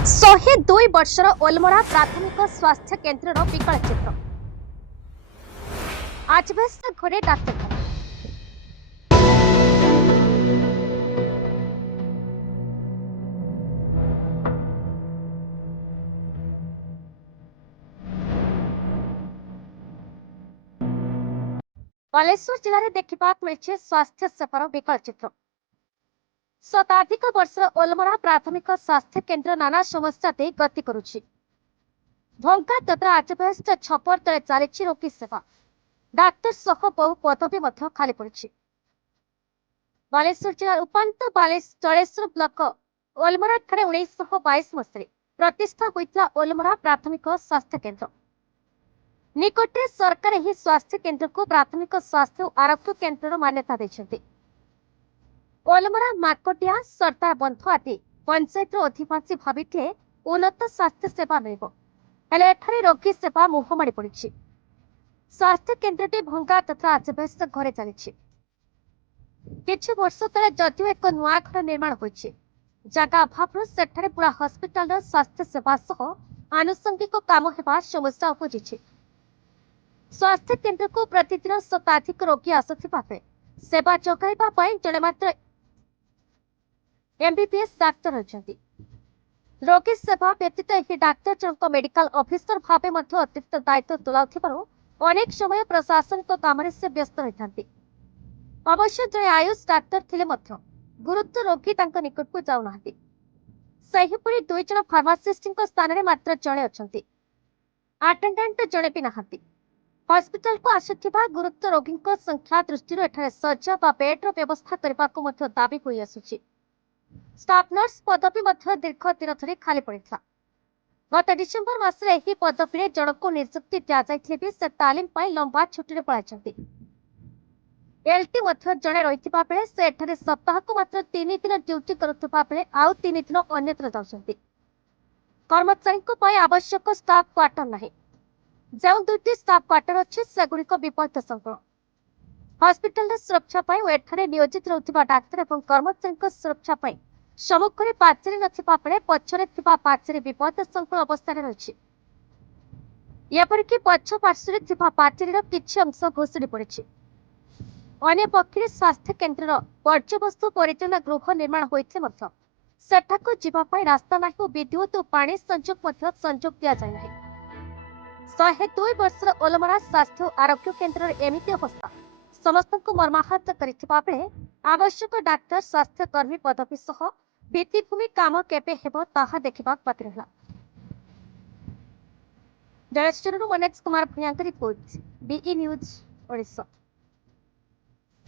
102 वर्षर ओलमरा प्राथमिक स्वास्थ्य केन्द्र विकल चित्र आजबेस्ट घरे डाक्तरखाना बालेश्वर जिले में देखा मिली स्वास्थ्य सेवार विकल चित्र। शताधिक वर्ष ओलमरा प्राथमिक स्वास्थ्य केन्द्र नाना समस्या दे गति करुछि। भंगा तथा आजबेस्ट छपर तले चली रोगी सेवा। डाक्तर सह बहु पदवी खाली पड़ी। बालेश्वर जिला उपांत जलेश्वर ब्लॉक ओलमरा ठारे 1922 मसीह प्रतिष्ठा होता ओलमरा प्राथमिक स्वास्थ्य केन्द्र। निकटे सरकार ही स्वास्थ्य केन्द्र को प्राथमिक स्वास्थ्य और आरोग्य केन्द्र मान्यता देते। ओलमरा माकटिया सरदार बंध आदि पंचायत अधिवासी भावी उन्नत स्वास्थ्य सेवा मिले रोगी सेवा मुहमाड़ी पड़ी। स्वास्थ्य केन्द्रटी भंगा तथा आजबेस्ट घरे चली। किछि वर्ष तले जदिव एक नुआ घर निर्माण होइछि, जगह अभाव सेठारे पूरा हॉस्पिटल स्वास्थ्य सेवा सह आनुषंगिक काम हेबा समस्या उपजिछि। स्वास्थ्य केन्द्र को प्रतिदिन शताधिक रोगी आसुथिबा बेले सेवा जोगाइबा पई जणे मात्र एमबीबीएस डाक्तर अछंती। रोगी सेवा व्यतीत एही डाक्तर जनक मेडिकल ऑफिसर भावे मध्य अतिरिक्त दायित्व तुलाउथिबारु अनेक समय प्रशासनिक कामरे से व्यस्त रहिथांती। अवश्य जड़े आयुष डाक्तर थिले मध्य गुरुत्व रोगी तांको निकट को जाउ नाहंती। सेहिपरि दुई जण फार्मासिस्टଙ୍କ स्थान रे मात्र जणे अछंती। अटेंडेंट जणे भी नाहंती। हॉस्पिटल को आसुथिबा गुरुत्व रोगीଙ୍କ संख्या दृष्टि एठारे सज्जा बा बेड रो व्यवस्था करबाको मध्य दाबी होई आसुछि। स्टाफ नर्स पदवी मध्य दीर्घ दिन धरि खाली पड़िथा। गत डिसेंबर मास रे एही पदवी रे जणको नियुक्ति दिया जायथिले भी से तालीम पई लंबा छुट्टी रे पळाइछंती। एलटी मध्य जणे रहिथिबा बेले से एठारे सप्ताह को मात्र 3 दिन ड्यूटी करुथिबा बेले आउ 3 दिन अन्यत्र जाउछंती। कर्मचारी को पई आवश्यक स्टाफ क्वार्टर नाही। जो दुटी स्टाफ क्वार्टर अच्छे सेगुड़िक विपरीत संकुल। हॉस्पिटल सुरक्षा पाई एठारे नियोजित रहउथिबा डाक्तर एवं कर्मचारी सुरक्षा पाई सम्मुखरे पाचेरी नथिबा बेले पछरे थिबा पाचेरी विपरीत संकुल अवस्था रे रहिछि। एपरिक पछ पार्श्व रे थिबा पाचेरीर किछि अंश घोषणी पड़िछि। अन्य पक्षे स्वास्थ्य केन्द्र पर्यवस्तु परिचालन गृह निर्माण होइथिले मध्य सेठाको जीवा पाई रास्ता नाही और विद्युत और पानी संजोग दिया जाय नाही। 102 वर्षर ओलमरा स्वास्थ्य और आरोग्य केन्द्र एमिति अवस्था समस्त को मर्माहत करिथिबा बेले आवश्यक डाक्तर स्वास्थ्य कर्मी पदवी सह भित्तिभूमि काम केबे हेबो ताहा देखिबा बाकी रहला। जलेश्वरରୁ मनोज कुमार भूयाଙ୍କ रिपोर्ट बीई न्यूज ओडिशा।